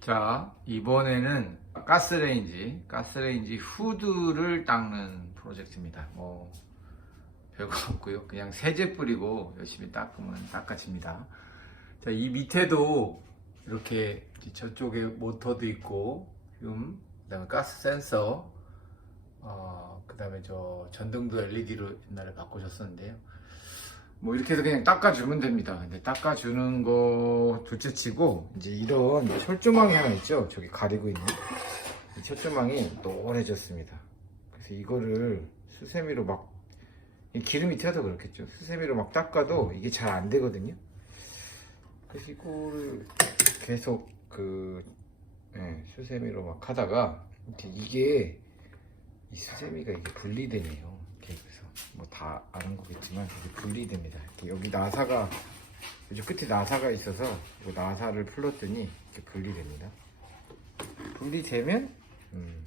자, 이번에는 가스레인지, 가스레인지 후드를 닦는 프로젝트입니다. 뭐, 별거 없고요. 그냥 세제 뿌리고 열심히 닦으면 닦아집니다. 자, 이 밑에도 이렇게 저쪽에 모터도 있고, 음, 그 다음에 가스 센서, 어, 그 다음에 저 전등도 LED로 옛날에 바꾸셨었는데요. 뭐 이렇게 해서 그냥 닦아주면 됩니다. 근데 닦아주는 거 둘째 치고 이제 이런 철조망이 하나 있죠. 저기 가리고 있는 이 철조망이 노래졌습니다. 그래서 이거를 수세미로 막이 기름이 튀어서 그렇겠죠. 수세미로 막 닦아도 이게 잘 안 되거든요. 그래서 이거를 계속 그 예, 수세미로 막 하다가 이게 이 수세미가 이게 분리되네요. 뭐 다 아는 거겠지만 이게 분리됩니다. 이렇게 여기 나사가 이쪽 끝에 나사가 있어서 이 나사를 풀었더니 이렇게 분리됩니다. 분리되면 음,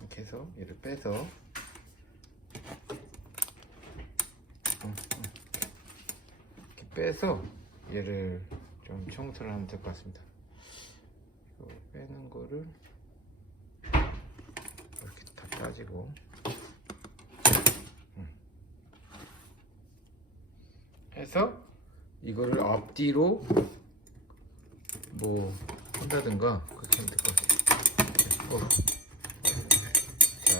이렇게 해서 얘를 빼서 음, 음. 이렇게 빼서 얘를 좀 청소를 하면 될 것 같습니다. 빼는 거를 이렇게 다 따지고 해서 이거를 앞뒤로 뭐 한다든가 그렇게 하면 될 것 같아요. 어. 자,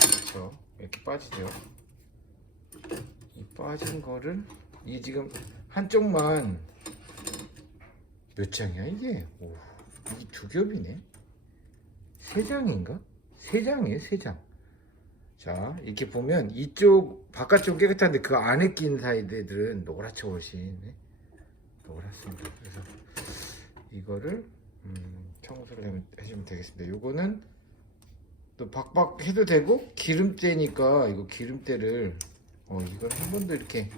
그렇죠. 이렇게 빠지죠. 이 빠진 거를 이게 지금 한쪽만 몇 장이야 이게? 오, 이게 두 겹이네. 세 장인가? 세 장이에요, 세 장. 자, 이렇게 보면 이쪽 바깥쪽 깨끗한데 그 안에 낀 사이들은 노랗죠 훨씬 네? 노랗습니다. 그래서 이거를 음, 청소를 해주면 되겠습니다. 요거는 또 박박 해도 되고 기름때니까 이거 기름때를 어 이걸 한 번도 이렇게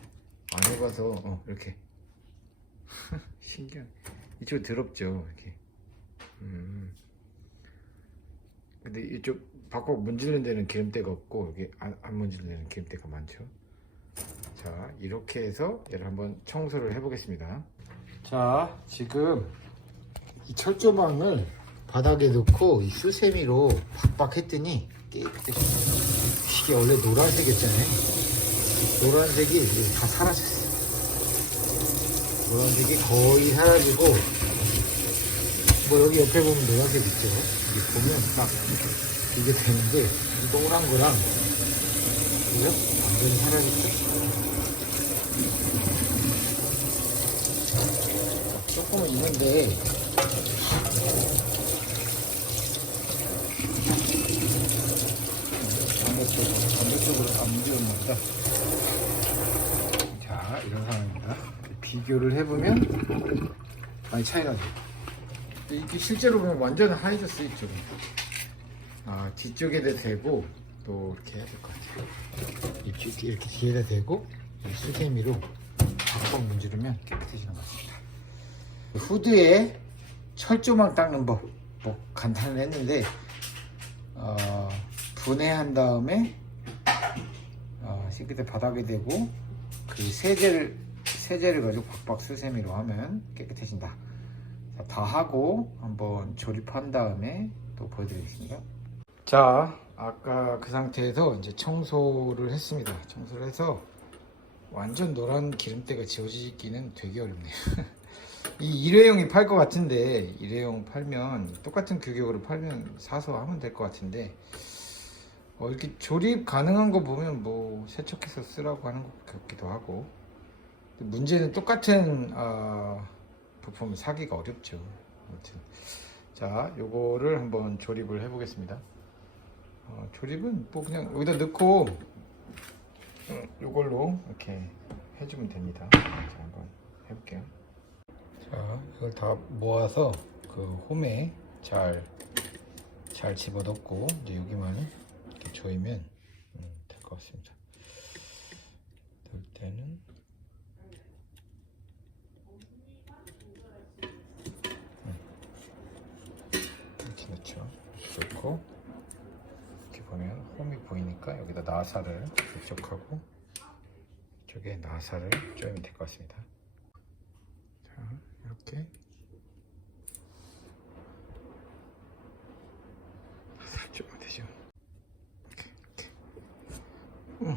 안 해봐서 어 이렇게 신기한 이쪽 더럽죠 이렇게 음 근데 이쪽 바꿔 문지르는 데는 기름때가 없고 여기 안, 안 문지르는 데는 기름때가 많죠. 자 이렇게 해서 얘를 한번 청소를 해 보겠습니다. 자 지금 이 철조망을 바닥에 놓고 이 수세미로 박박 했더니 깨끗해졌어요. 이게 원래 노란색이었잖아요. 노란색이 다 사라졌어요. 노란색이 거의 사라지고 뭐 여기 옆에 보면 노란색 있죠. 여기 보면 딱 이게 되는데 이 노란 거랑 그죠? 완전히 사라졌죠. 조금은 있는데 반대쪽으로 반대쪽으로 안 움직였나 보다. 자 이런 상황입니다. 비교를 해보면 많이 차이가 나요. 이게 실제로 보면 완전 하얘졌어요 이쪽은. 아 뒤쪽에다 대고 또 이렇게 해야 될 것 같아요. 이렇게, 이렇게 뒤에다 대고 이 수세미로 박박 문지르면 깨끗해지는 것 같습니다. 후드에 철조망 닦는 법, 뭐 간단히 했는데 어, 분해한 다음에 어, 싱크대 바닥에 대고 그 세제를 세제를 가지고 박박 수세미로 하면 깨끗해진다. 자, 다 하고 한번 조립한 다음에 또 보여드리겠습니다. 자, 아까 그 상태에서 이제 청소를 했습니다. 청소를 해서 완전 노란 기름때가 지워지기는 되게 어렵네요. 이 일회용이 팔 것 같은데 일회용 팔면 똑같은 규격으로 팔면 사서 하면 될 것 같은데 어, 이렇게 조립 가능한 거 보면 뭐 세척해서 쓰라고 하는 것 같기도 하고 문제는 똑같은 어, 부품을 사기가 어렵죠. 아무튼 자, 요거를 한번 조립을 해보겠습니다. 어, 조립은 뭐 그냥 여기다 넣고 음, 요걸로 이렇게 해주면 됩니다. 자, 한번 해볼게요. 자, 이걸 다 모아서 그 홈에 잘, 잘 집어넣고 이제 여기만 이렇게 조이면 음, 될것 같습니다. 넣을 때는 그리고 이렇게 보면 홈이 보이니까 여기다 나사를 부적하고 이쪽에 나사를 조이면 될 것 같습니다. 자 이렇게 조이면 되죠? 음,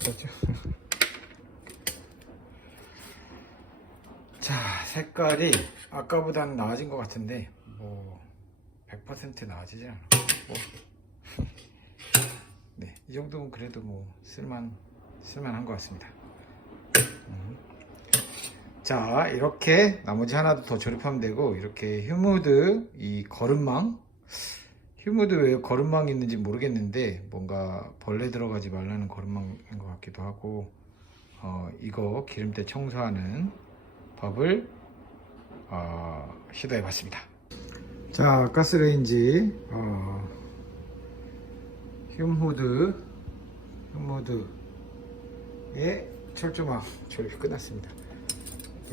자 색깔이 아까보다는 나아진 것 같은데 100% 나아지진 않아. 뭐. 네, 이 정도면 그래도 뭐 쓸만 쓸만한 것 같습니다. 음. 자, 이렇게 나머지 하나도 더 조립하면 되고 이렇게 휴무드 이 거름망 휴무드 왜 거름망이 있는지 모르겠는데 뭔가 벌레 들어가지 말라는 거름망인 것 같기도 하고 어, 이거 기름때 청소하는 법을 어, 시도해 봤습니다. 자, 가스레인지 어, 휴무드 휴무드의 철조망 조립이 끝났습니다.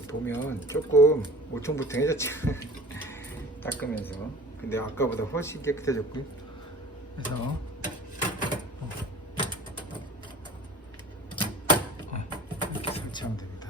보면 조금 울퉁불퉁해졌죠. 닦으면서 근데 아까보다 훨씬 깨끗해졌고요. 그래서 어, 어, 이렇게 설치하면 됩니다.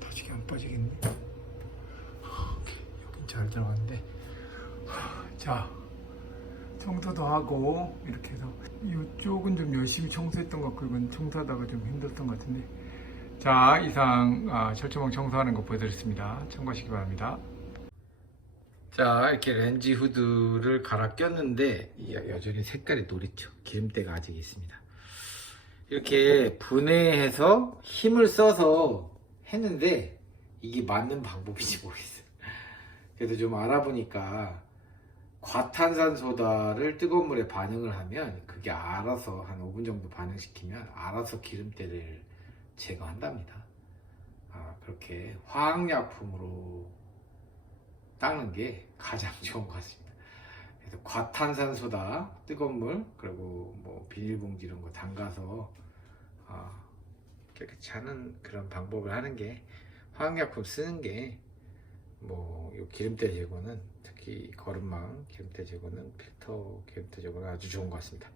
빠지게 안 빠지겠네. 여긴 잘 들어갔는데. 자, 청소도 하고 이렇게 해서 이쪽은 좀 열심히 청소했던 것 같고 이건 청소하다가 좀 힘들었던 것 같은데. 자, 이상 아, 철조망 청소하는 거 보여드렸습니다. 참고하시기 바랍니다. 자, 이렇게 렌즈 후드를 갈아 꼈는데 이- 여전히 색깔이 노랗죠. 기름때가 아직 있습니다. 이렇게 분해해서 힘을 써서 했는데 이게 맞는 방법인지 모르겠어요. 그래도 좀 알아보니까 과탄산소다를 뜨거운 물에 반응을 하면 그게 알아서 한 5분 정도 반응시키면 알아서 기름때를 제거한답니다. 아, 그렇게 화학약품으로 닦는 게 가장 좋은 것 같습니다. 그래서 과탄산소다, 뜨거운 물, 그리고 뭐 비닐봉지 이런 거 담가서 아, 깨끗이 하는 그런 방법을 하는 게 화학약품 쓰는 게 뭐 기름때 제거는 특히 거름망 기름때 제거는 필터 기름때 제거는 아주 좋은 것 같습니다.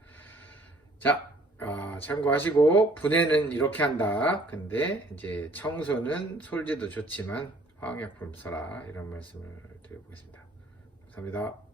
자, 아, 참고하시고 분해는 이렇게 한다. 근데 이제 청소는 솔지도 좋지만 화학약품 써라 이런 말씀을 드려보겠습니다. 감사합니다.